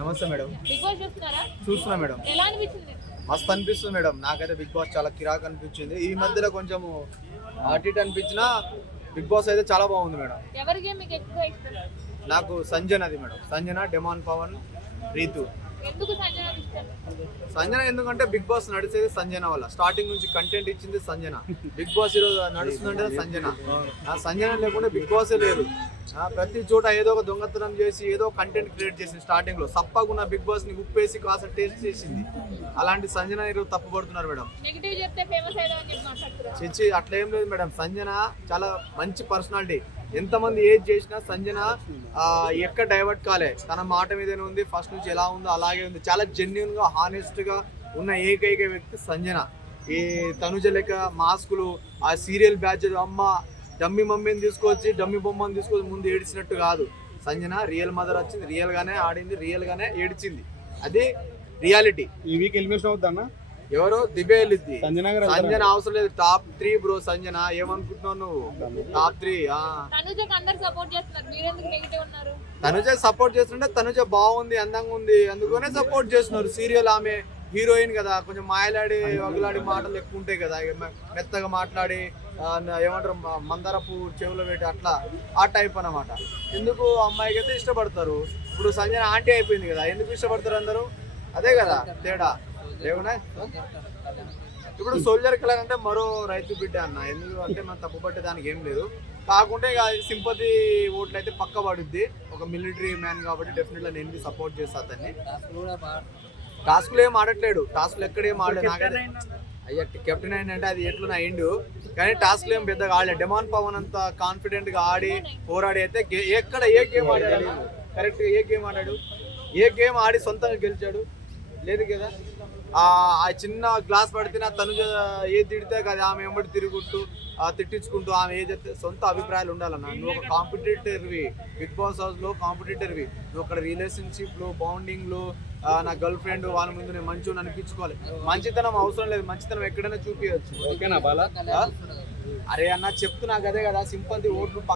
నమస్తే madam. Big boss చూస్తున్నారా? చూస్తున్నా మేడం. ఎలా అనిపించింది? మస్తు అనిపిస్తుంది మేడం. నాకైతే బిగ్ బాస్ చాలా కిరాక్ అనిపించింది. ఈ మధ్యలో కొంచెం అటు ఇటు అనిపించినా బిగ్ బాస్ అయితే చాలా బాగుంది మేడం. ఎవరి గేమ్ మీకు ఎక్కువ ఇష్టం? నాకు సంజనది మేడం. సంజన, డెమాన్ పవన్, రీతు. ఎందుకు సంజన ఇష్టం? సంజన ఎందుకంటే బిగ్ బాస్ నడిచేది సంజన వల్ల. స్టార్టింగ్ నుంచి కంటెంట్ ఇచ్చింది సంజన. బిగ్ బాస్ ఈరోజు నడుస్తుందంటే సంజన. ఆ సంజన లేకుండా బిగ్ బాసే లేదు. ప్రతి చోట ఏదో ఒక దొంగతనం చేసి ఏదో కంటెంట్ క్రియేట్ చేసింది. స్టార్టింగ్ లో సప్పగున్న బిగ్ బాస్ ని ఉప్పేసి కాస్త టేస్ట్ చేసింది. అలాంటి సంజన ఈరోజు తప్పుపడుతున్నారు మేడం. నెగటివ్ చెప్తే ఫేమస్ అయ్యారని చెప్పి మాట్లాడుతున్నారు. చిచ్చి అట్లా ఏం లేదు మేడం. సంజన చాలా మంచి పర్సనాలిటీ. ఎంతమంది ఏజ్ చేసినా సంజన ఎక్కడ డైవర్ట్ కాలే. తన మాట మీదనే ఉంది. ఫస్ట్ నుంచి ఎలా ఉందో అలాగే ఉంది. చాలా జెన్యున్ గా హానెస్ట్ గా ఉన్న ఏకైక వ్యక్తి సంజన. ఈ తనుజ లెక్క మాస్కులు, ఆ సీరియల్ బ్యాచ్ అమ్మ డమ్మి మమ్మీని తీసుకొచ్చి డమ్మి బొమ్మని తీసుకొచ్చి ముందు ఏడిచినట్టు కాదు. సంజన రియల్ మదర్ వచ్చింది, రియల్ గానే ఆడింది, రియల్ గానే ఏడిచింది. అది రియాలిటీ. ఈ వీక్ ఎలిమినేషన్ అవుతానా? ఎవరు దివ్య వెళ్ళిద్ది. సంజన అవసరం లేదు. Top 3 bro Sanjana. ఏమనుకుంటున్నావు నువ్వు? టాప్ 3. తనుజకి అందరు సపోర్ట్ చేస్తున్నారు, మీరెందుకు నెగటివ్ ఉన్నారు? తనుజ సపోర్ట్ చేస్తుంటే తనుజ బాగుంది, అందంగా ఉంది, అందుకనే సపోర్ట్ చేస్తున్నారు. సీరియల్ ఆమె హీరోయిన్ కదా, కొంచెం మాయలాడి వగలాడి మాటలు ఎక్కువ ఉంటాయి కదా, మెత్తగా మాట్లాడి ఏమంటారు మందారపు చెవులో పెట్టి అట్లా ఆ టైప్ అన్నమాట. ఎందుకు అమ్మాయికి అయితే ఇష్టపడతారు. ఇప్పుడు సంజన ఆంటీ అయిపోయింది కదా, ఎందుకు ఇష్టపడతారు అందరూ? అదే కదా తేడా. ఏమన్నా ఇప్పుడు సోల్జర్ కిల్లర్ అంటే మరో రైతు బిడ్డ అన్న. ఎందుకు అంటే మనం తప్పు పట్టే దానికి ఏం లేదు. కాకుంటే ఇక సింపతి ఓట్లు అయితే పక్క పడుద్ది. ఒక మిలిటరీ మ్యాన్ కాబట్టి డెఫినెట్గా నేను సపోర్ట్ చేస్తా అతన్ని. టాస్క్లు ఏం ఆడట్లేడు. టాస్క్లు ఎక్కడేం ఆడలేదు. నాకైతే అయ్యా కెప్టెన్ అయిందంటే అది ఎట్లా అయిండు, కానీ టాస్క్లు ఏం పెద్దగా ఆడలేదు. డెమాన్ పవన్ అంత కాన్ఫిడెంట్ గా ఆడి పోరాడి అయితే ఎక్కడ ఏ గేమ్ ఆడాడు? కరెక్ట్ ఏ గేమ్ ఆడాడు? ఏ గేమ్ ఆడి సొంతంగా గెలిచాడు? లేదు కదా. ఆ చిన్న గ్లాస్ పడితే నా తను ఏది తిడితే కదా ఆమె ఎంబడి తిరుగుంటూ తిట్టించుకుంటూ ఆమె ఏదైతే సొంత అభిప్రాయాలు ఉండాలన్నా. నువ్వు ఒక కాంపిటేటర్వి, బిగ్ బాస్ హౌస్ లో కాంపిటేటర్వి. నువ్వు అక్కడ రిలేషన్షిప్ లో బాండింగ్ లో నా గర్ల్ ఫ్రెండ్ వాళ్ళ ముందు నేను మంచిగా అనిపించుకోవాలి. మంచితనం అవసరం లేదు, మంచితనం ఎక్కడైనా చూపించచ్చు. ఓకేనా బాలా? అరే అన్న చెప్తున్నా అదే కదా, సింపతి ఓట్లు